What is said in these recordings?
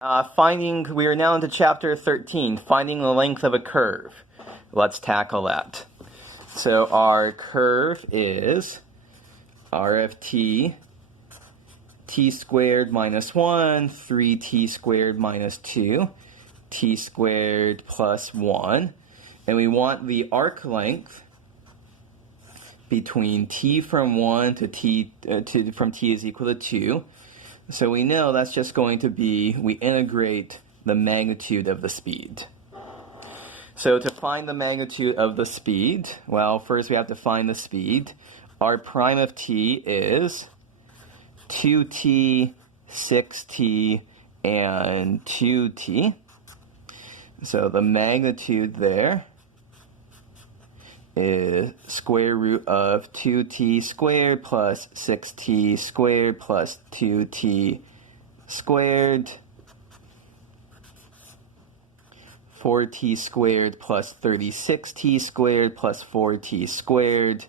We are now into chapter 13, finding the length of a curve. Let's tackle that. So our curve is r of t, t squared minus 1, 3t squared minus 2, t squared plus 1. And we want the arc length between t from 1 to t from t is equal to 2. So we know that's just going to be, we integrate the magnitude of the speed. So to find the magnitude of the speed, well, first we have to find the speed. R prime of t is 2t, 6t, and 2t. So the magnitude there is square root of 2t squared plus 6t squared plus 2t squared, 4t squared plus 36t squared plus 4t squared.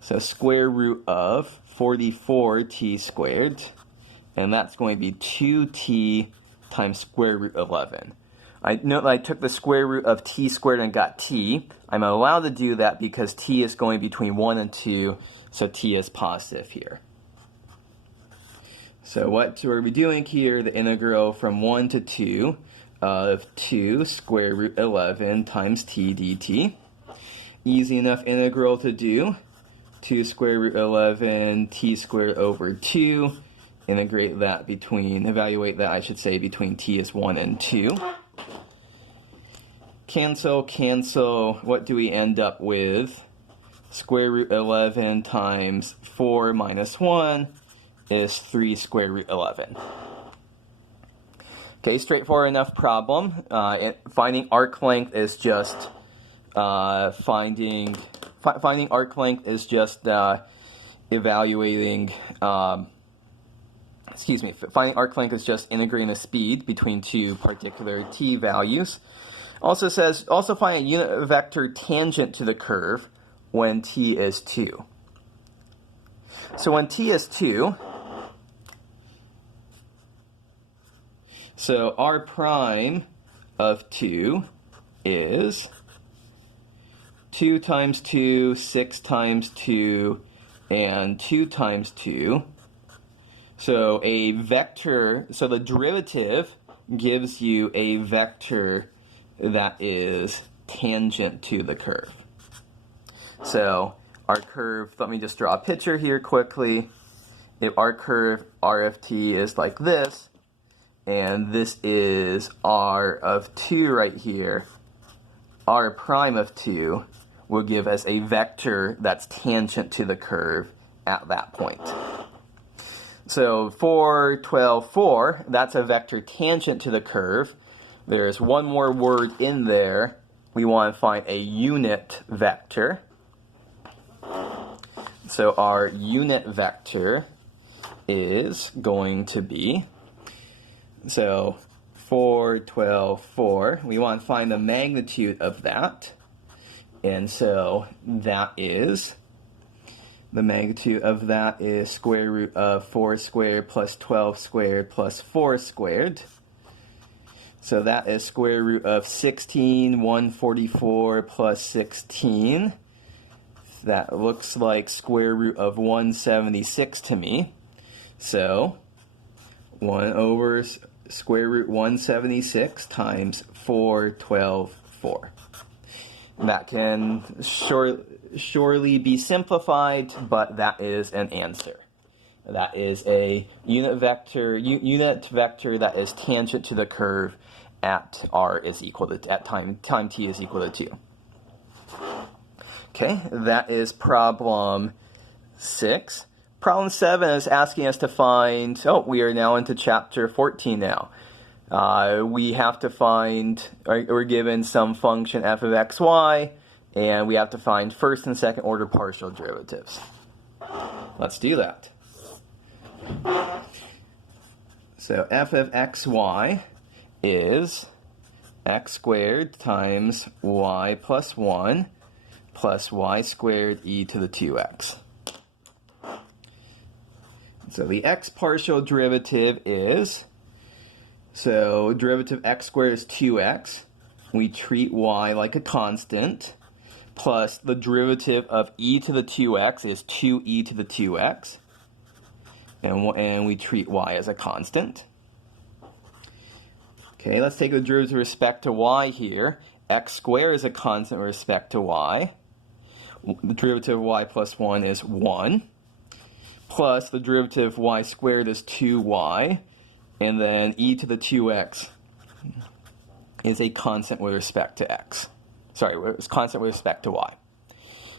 So square root of 44t squared, and that's going to be 2t times square root 11. I know that I took the square root of t squared and got t. I'm allowed to do that because t is going between 1 and 2, so t is positive here. So what are we doing here? The integral from 1 to 2 of 2 square root 11 times t dt. Easy enough integral to do. 2 square root 11 t squared over 2. Evaluate that, I should say, between t is 1 and 2. Cancel, cancel. What do we end up with? Square root 11 times 4 minus 1 is 3 square root 11. Okay, straightforward enough problem. Finding arc length is just finding arc length is just evaluating. Finding arc length is just integrating the speed between two particular t values. Also find a unit vector tangent to the curve when t is 2. So when t is 2, so r prime of 2 is 2 times 2, 6 times 2, and 2 times 2. So a vector, so the derivative gives you a vector that is tangent to the curve. So our curve, let me just draw a picture here quickly. If our curve r of t is like this, and this is r of 2 right here, r prime of 2 will give us a vector that's tangent to the curve at that point. So 4, 12, 4, that's a vector tangent to the curve. There's one more word in there. We want to find a unit vector. So our unit vector is going to be, so 4, 12, 4. We want to find the magnitude of that. And so that is, the magnitude of that is square root of 4 squared plus 12 squared plus 4 squared. So that is square root of 16, 144 plus 16. That looks like square root of 176 to me. So 1 over square root 176 times 4, 12, 4. That can surely be simplified, but that is an answer. That is a unit vector that is tangent to the curve at time t is equal to 2. Okay, that is problem 6. Problem 7 is asking us to find, we are now into chapter 14 now. We have to find, we're given some function f of x, y, and we have to find first and second order partial derivatives. Let's do that. So f of x, y is x squared times y plus 1 plus y squared e to the 2x. So the x partial derivative is So derivative x squared is 2x. We treat y like a constant. Plus the derivative of e to the 2x is 2e to the 2x. And we treat y as a constant. Okay, let's take the derivative with respect to y here. X squared is a constant with respect to y. The derivative of y plus 1 is 1. Plus the derivative of y squared is 2y. And then e to the 2x is a constant with respect to x. Sorry, it's constant with respect to y.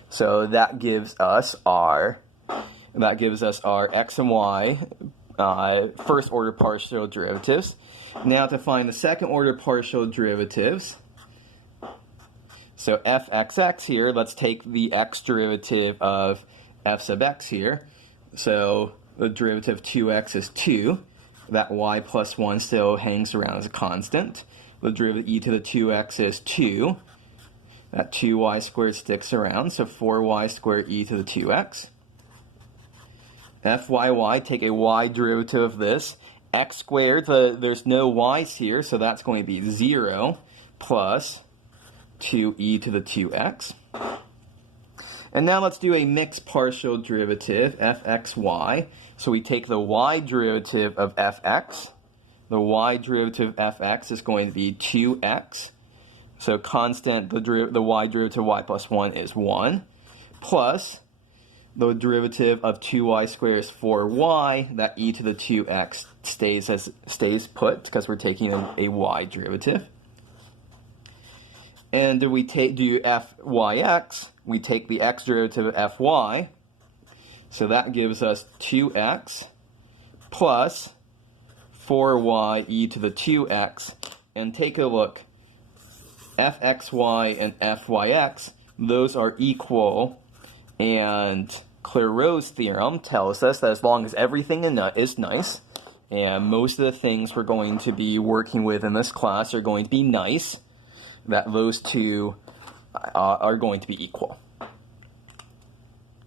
So that gives us our x and y first order partial derivatives. Now to find the second order partial derivatives, so f(x)(x) here, let's take the x derivative of f sub x here. So the derivative of 2x is 2. That y plus 1 still hangs around as a constant. The derivative of e to the 2x is 2. That 2y squared sticks around, so 4y squared e to the 2x. Fyy, take a y derivative of this. X squared, there's no y's here, so that's going to be 0 plus 2e to the 2x. And now let's do a mixed partial derivative, fxy. So we take the y derivative of fx. The y derivative of fx is going to be 2x. So constant, the y derivative of y plus 1 is 1. Plus the derivative of 2y squared is 4y. That e to the 2x stays put because we're taking a y derivative. And do fyx, we take the x derivative of fy. So that gives us 2x plus 4y e to the 2x. And take a look. fxy and fyx, those are equal. And Clairaut's theorem tells us that as long as everything is nice, and most of the things we're going to be working with in this class are going to be nice, that those two are going to be equal.